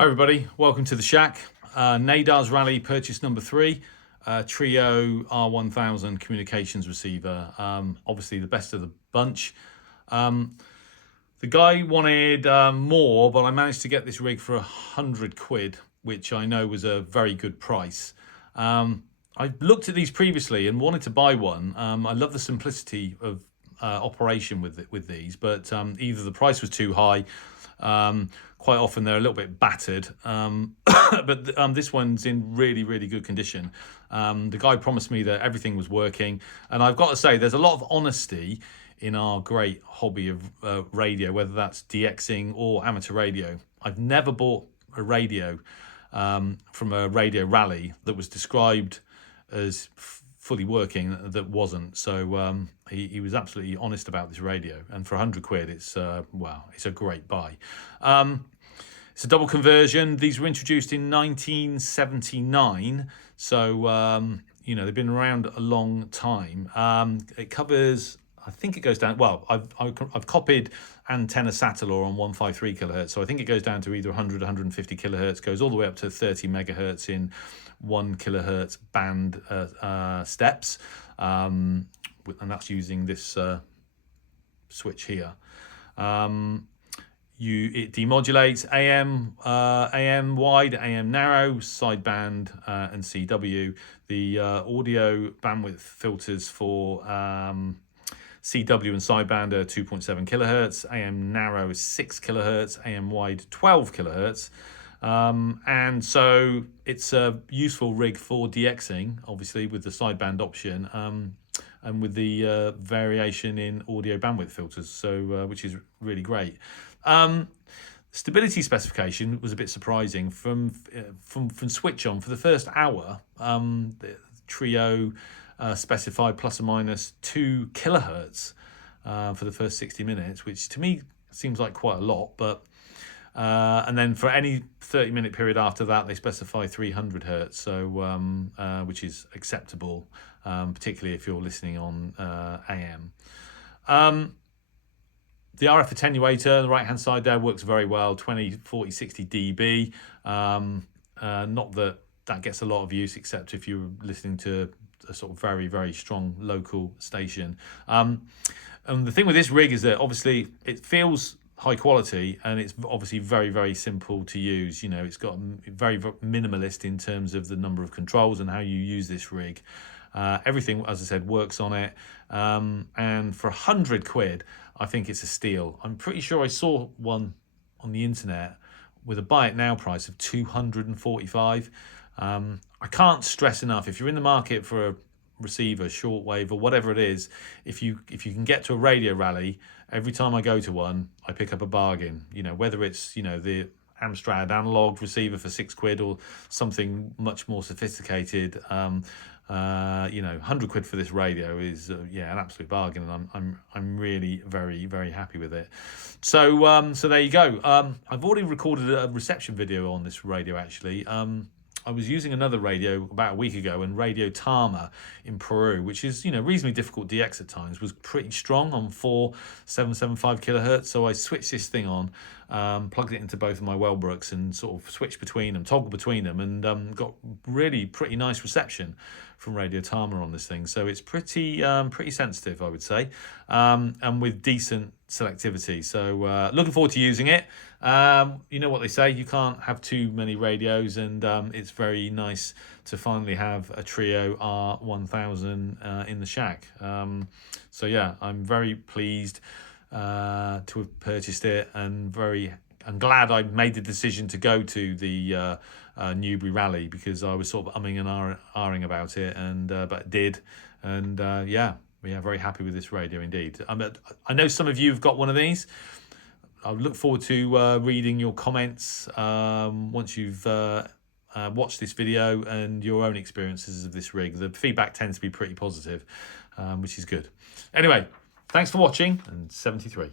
Hi everybody, welcome to the Shack. NADARS Rally purchase number 3, Trio R-1000 communications receiver. Obviously the best of the bunch. The guy wanted more, but I managed to get this rig for 100 quid, which I know was a very good price. I looked at these previously and wanted to buy one. I love the simplicity of operation with these, but either the price was too high. Quite often they're a little bit battered, but this one's in really good condition. The guy promised me that everything was working, and I've got to say there's a lot of honesty in our great hobby of radio, whether that's DXing or amateur radio. I've never bought a radio from a radio rally that was described as fully working that wasn't. So he was absolutely honest about this radio, and for 100 quid it's wow, it's a great buy. It's a double conversion. These were introduced in 1979, so you know, they've been around a long time. It covers, I think it goes down, well, I've copied antenna Satellor on 153 kilohertz, so I think it goes down to either 100, 150 kilohertz, goes all the way up to 30 megahertz in 1 kilohertz band steps, and that's using this switch here. It demodulates AM wide, AM narrow, sideband, and CW. The audio bandwidth filters for CW and sideband are 2.7 kilohertz, AM narrow is 6 kilohertz, AM wide 12 kilohertz. And so it's a useful rig for DXing, obviously, with the sideband option, and with the variation in audio bandwidth filters, so which is really great. Stability specification was a bit surprising. From switch on for the first hour, the Trio specified plus or minus 2 kilohertz for the first 60 minutes, which to me seems like quite a lot, but and then for any 30-minute period after that, they specify 300 hertz, so which is acceptable, particularly if you're listening on AM. The RF attenuator on the right-hand side there works very well, 20, 40, 60 dB. Not that gets a lot of use, except if you're listening to a sort of very strong local station. And the thing with this rig is that obviously it feels high quality, and it's obviously very simple to use. You know, it's got very minimalist in terms of the number of controls and how you use this rig. Everything, as I said, works on it, and for 100 quid I think it's a steal. I'm pretty sure I saw one on the internet with a buy it now price of 245. I can't stress enough, if you're in the market for a receiver, shortwave or whatever it is, if you can get to a radio rally, every time I go to one I pick up a bargain. You know, whether it's, you know, the Amstrad analog receiver for 6 quid or something much more sophisticated, you know, 100 quid for this radio is yeah, an absolute bargain, and I'm really very happy with it. So so there you go. I've already recorded a reception video on this radio actually. I was using another radio about a week ago, and Radio Tama in Peru, which is, you know, reasonably difficult DX at times, was pretty strong on 4775 kilohertz. So I switched this thing on, plugged it into both of my Wellbrooks, and sort of switched between them, toggled between them, and got really pretty nice reception from Radio Tama on this thing. So it's pretty sensitive, I would say, and with decent selectivity. So looking forward to using it. You know what they say, you can't have too many radios, and it's very nice to finally have a Trio R-1000 in the shack. So yeah, I'm very pleased to have purchased it, and I'm glad I made the decision to go to the Newbury Rally, because I was sort of umming and ahhing about it, and but did, and yeah, very happy with this radio indeed. I know some of you have got one of these. I look forward to reading your comments once you've watched this video and your own experiences of this rig. The feedback tends to be pretty positive, which is good. Anyway, thanks for watching, and 73.